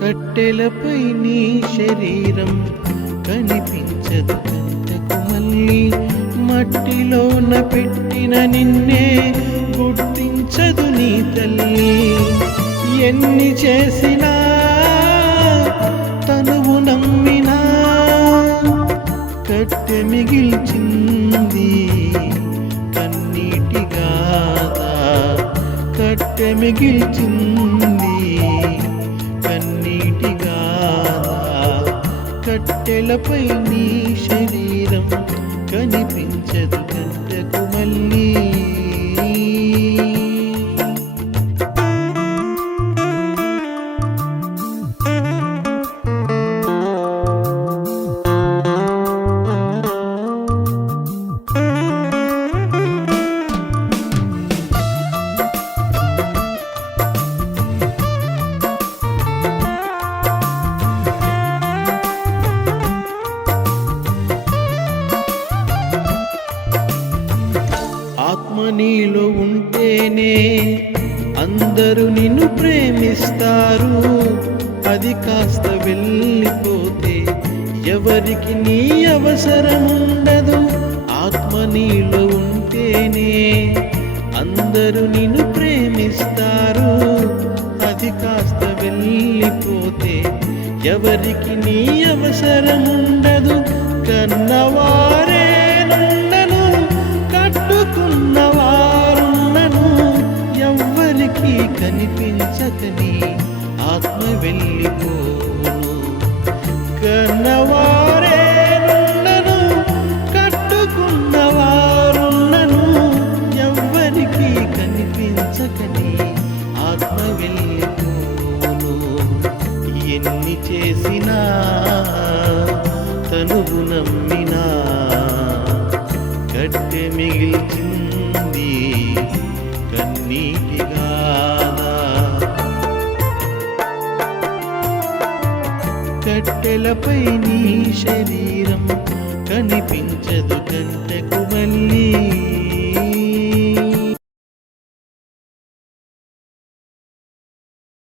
కట్టెలపై నీ శరీరం కనిపించదు. కంటకు మళ్ళీ మట్టిలోన పెట్టిన నిన్నే గుర్తించదు నీ తల్లి. ఎన్ని చేసినా తనువు నమ్మినా కట్టె మిగిల్చింది కన్నీటిగా కట్టె మిగిల్చింది కట్టెలపై నీ శరీరం కనిపించదు గంటకు మళ్ళీ నీలో ఉంటేనే అందరూ నిన్ను ప్రేమిస్తారు. అది కాస్త వెళ్ళిపోతే ఎవరికి నీ అవసరం ఉండదు ఆత్మ నీలో ఉంటేనే అందరూ నిన్ను ప్రేమిస్తారు. అది కాస్త వెళ్ళిపోతే ఎవరికి నీ అవసరం ఉండదు కన్నవారు వెళ్ళిపోను కన్నవారే నుండను కట్టుకున్నవారున్నను ఎవ్వరికి కనిపించకని ఆత్మ వెళ్ళిపోను. ఎన్ని చేసినా తనువు నమ్మినా కట్టె మిగిల్చింది కన్నీటిగా. కట్టెలపై నీ శరీరం కనిపించదు గంటకు మళ్ళీ.